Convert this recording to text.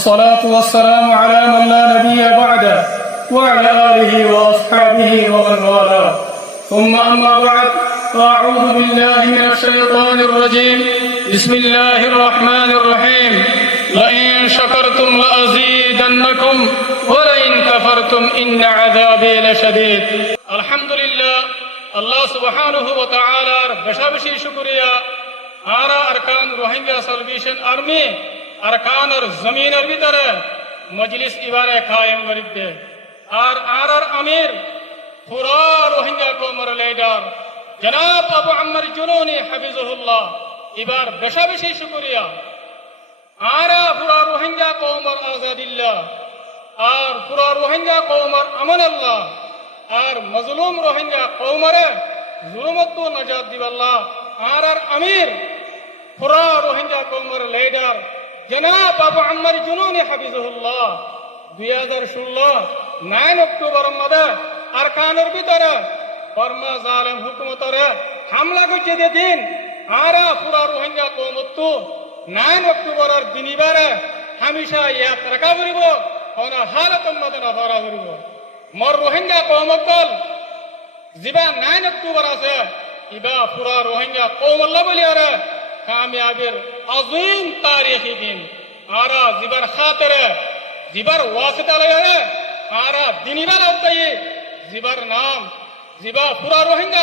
والصلاة والسلام على من لا نبي بعده وعلى آله وأصحابه ومن والاه ثم أما بعد فأعوذ بالله من الشيطان الرجيم بسم الله الرحمن الرحيم لئن شكرتم لأزيدنكم ولئن كفرتم إن عذابي لشديد الحمد لله আল্লাহ সুবহানাহু ওয়া তাআলার বেশি বেশি শুকরিয়া আর আরকান রোহিঙ্গা সালভেশন আর্মি আরকানের জমিনের ভিতরে মজলিস ইবারে কায়েম করিতে আর আমির পুরা রোহিঙ্গা কওমের লিডার জনাব আবু আম্মার জুনুনি হাফিজাহুল্লাহ এবার বেশি বেশি শুকরিয়া আর পুরা রোহিঙ্গা কওমের আজাদিল্লাহ আর পুরা রোহিঙ্গা কওমের আমানাল্লাহ আর মজলুম রোহিঙ্গা কওমরে জুলুমত নাজাত দিবাল্লাহ আর আমির পুরা রোহিঙ্গা কওমের লিডার জনাব আবু আম্মার জুনুনি হাফিজাহুল্লাহ 2016 9 অক্টোবর মধ্যে আরকানের ভিতরে বর্মা জালেম হুকুমতরে হামলা করছে দিন আর পুরা রোহিঙ্গা কওমত 9 অক্টোবরের দিনিবারে হামেশা ইয়াদ রাখা করিব কোন হালতের মধ্যে নফরা করিব মোর রোহিঙ্গা কওমত দল জিবা 9 অক্টোবর আছে ইবা পুরা রোহিঙ্গা কওমল্লা বলি আর কামিয়াবির আযীম তারিখী দিন আর জিবার খাতিরে জিবার ওয়াসিতা লয় আর দিনিবার আওতায় জিবার নাম জিবা পুরা রোহিঙ্গা